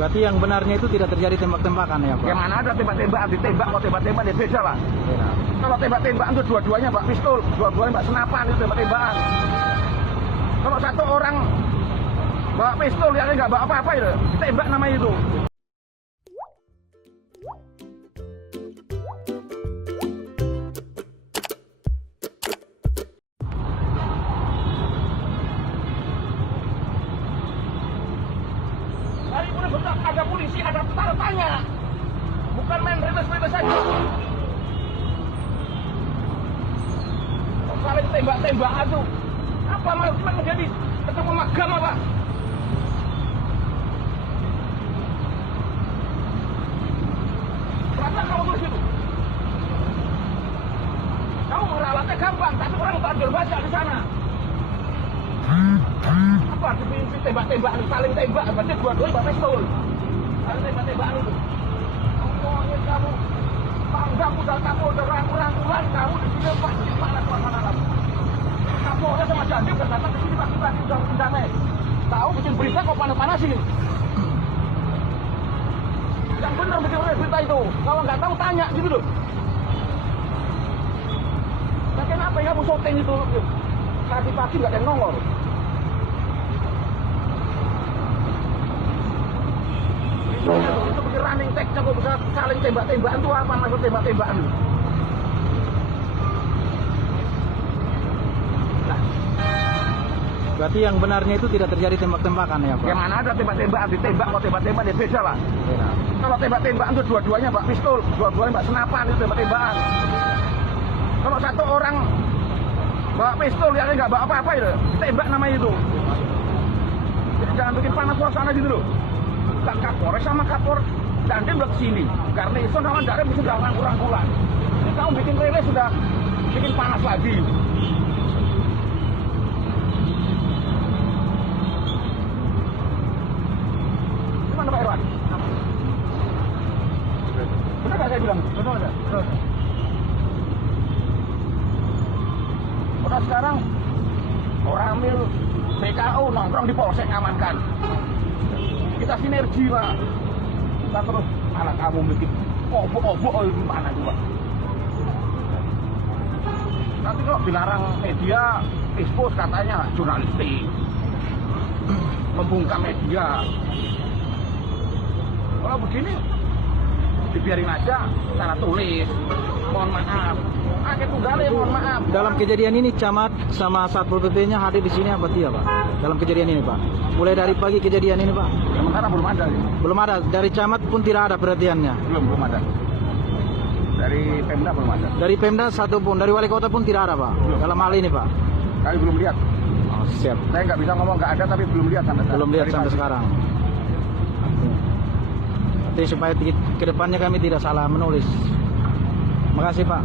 Berarti yang benarnya itu tidak terjadi tembak-tembakan ya Pak? Yang mana ada tembak-tembakan, ditembak, kalau tembak-tembakan ya beda Pak. Ya. Kalau tembak-tembakan itu dua-duanya Pak pistol, dua-duanya Pak senapan, itu tembak-tembakan. Kalau satu orang bawa pistol, yang nggak bawa apa-apa itu, ditembak namanya itu. Hari ini betul ada polisi, ada tanya, bukan main rebes-rebes saja. Saling tembak-tembakan tuh, apa malah cuma menjadi ketemu agama Pak? Ternyata kamu tulis itu. Kamu meralatnya gampang, tapi orang tak baca di sana. Apa definisi tembak-tembakan, saling tembak, berarti dua-duanya bapak pistol. Saling tembak-tembakan itu. Ngomongin kamu, panggam udah kamu udah rangkulan kamu di sini pasti mana kamu. Kamu udah sama Jandim udah datang ke sini pagi-pagi udah damai. Tahu bikin berita kok panas-panasin. Yang benar bikin berita itu. Kalau nggak tahu tanya gitu loh. Nah, kenapa kamu syuting itu? Tadi pagi nggak ada yang nongol. Itu bikin running tag-nya kok bisa saling tembak-tembakan itu apa maksud tembak-tembakan itu? Berarti yang benarnya itu tidak terjadi tembak-tembakan ya Pak? Yang mana ada tembak-tembakan, ditembak, kalau tembak-tembakan ya beda Pak. Ya. Kalau tembak-tembakan itu dua-duanya Pak pistol, dua-duanya Pak senapan, itu tembak-tembakan. Kalau satu orang bawa pistol, yang nggak bawa apa-apa itu, ditembak namanya itu. Jadi jangan bikin panas suasana gitu loh. Kak Kapolres sama Kapolres Dandim udah kesini. Karena itu nama Dandim sudah kurang-kurang. Jadi kamu bikin rele sudah bikin panas lagi. Gimana Pak Irwan? Benar nggak saya bilang? Benar ada. Udah sekarang orang mil PKU nongkrong di polsek ngamankan. Kita sinergi Pak. Kita terus anak kamu bikin obok-obok itu mana juga. Nanti kalau dilarang media expose katanya jurnalistik, membungkam media. Kalau begini dibiarin aja secara tulis. Mohon maaf. Akhir tunggal ya mohon maaf. Dalam kejadian ini camat sama Satpol PP-nya hadir di sini apa tidak Pak? Dalam kejadian ini Pak? Mulai dari pagi kejadian ini Pak? Sementara belum ada. Belum ada. Dari camat pun tidak ada perhatiannya? Belum ada. Dari Pemda belum ada. Dari Pemda satu pun, dari wali kota pun tidak ada Pak? Belum. Dalam hal ini Pak? Kami belum lihat. Oh, siap. Saya nggak bisa ngomong nggak ada, tapi belum lihat sampai sekarang. Belum lihat Dari sampai pagi. sekarang. Jadi supaya ke depannya kami tidak salah menulis. Makasih Pak.